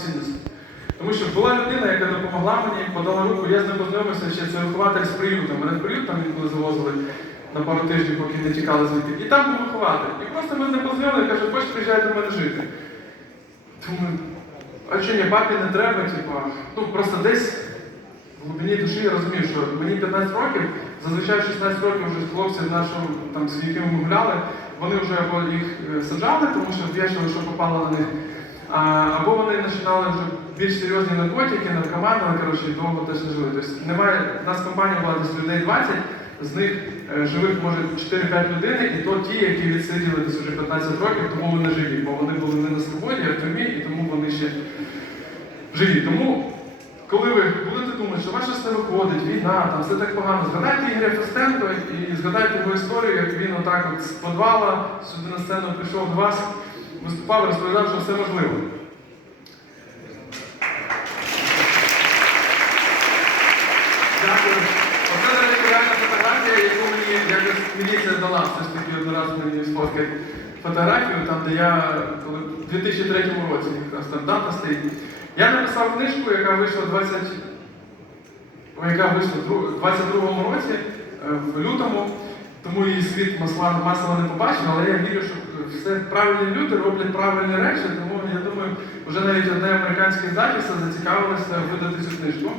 цінності. Тому що була людина, яка допомогла мені, подала руку, я з ним познайомився ще це вихователь з приюту. Мене в приют там інколи завозили на пару тижнів, поки не тікали звідти. І там був вихователь. І просто ми з ним познайомили, каже, хочеш приїжджай до мене жити. Думаю, а що ні, папі не треба, типа, ну просто десь в глибині душі я розумів, що мені 15 років, зазвичай 16 років вже хлопці нашого там з якими ми гуляли, вони вже їх е, саджали, тому що вішали, що попало на них. Або вони починали вже більш серйозні наркотики, наркомани, коротше, і довго теж не жили. Тобто немає, у нас компанія була десь людей 20, з них е, живих може 4-5 людей, і то ті, які відсиділи десь вже 15 років, тому вони живі, бо вони були не на свободі, а в тюрмі, і тому вони ще живі. Тому, коли ви будете думати, що ваше все виходить, війна, там все так погано, згадайте Ігоря Фестенко і згадайте його історію, як він отак от з підвала сюди на сцену прийшов до вас, виступав і розповідав, що все можливо. Дякую. Оце, до реальна фотографія, яку мені якось міліція дала. Все ж таки один раз мені сфоткать фотографію, там, де я коли в 2003 році якраз там дата стоїть. Я написав книжку, яка вийшла 20, яка вийшла в 22-му році, е, в лютому, тому її світ масово не побачив, але я вірю, що все правильні люди роблять правильні речі, тому я думаю, вже навіть одне американське здатівство зацікавилося видати цю книжку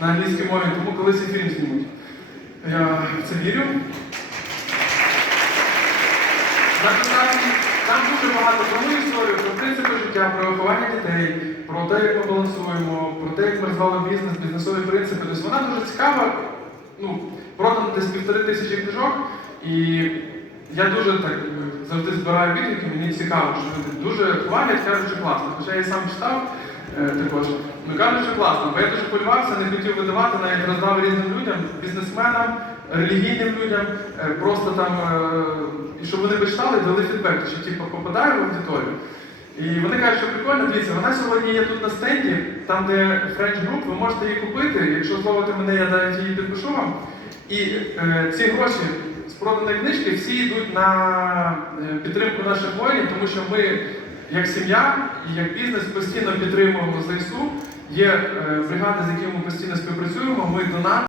на англійській мові, тому колись і фільм знімуть. Я в це вірю. Там дуже багато про мою історію, про принципи життя, про виховання дітей, про те, як ми балансуємо, про те, як ми розвивали бізнес, бізнесові принципи. Тобто вона дуже цікава. Ну, продано десь півтори тисячі книжок, і я дуже так е, завжди збираю відгуки, мені цікаво, що люди дуже хвалять, кажуть, що класно. Хоча я сам читав е, також. Ну кажуть, що класно, бо я дуже хвилювався, не хотів видавати, навіть роздав різним людям, бізнесменам, релігійним людям, е, просто там, е, щоб вони почитали, дали фідбек, що типу, попадаю в аудиторію. І вони кажуть, що прикольно, дивіться, вона сьогодні є тут на стенді, там, де French Group, ви можете її купити. Якщо зловите мене, я навіть її підпишу вам. І е, ці гроші з проданої книжки всі йдуть на е, підтримку наших воїнів, тому що ми, як сім'я і як бізнес, постійно підтримуємо ЗСУ. Є е, бригади, з якими ми постійно співпрацюємо, ми донат.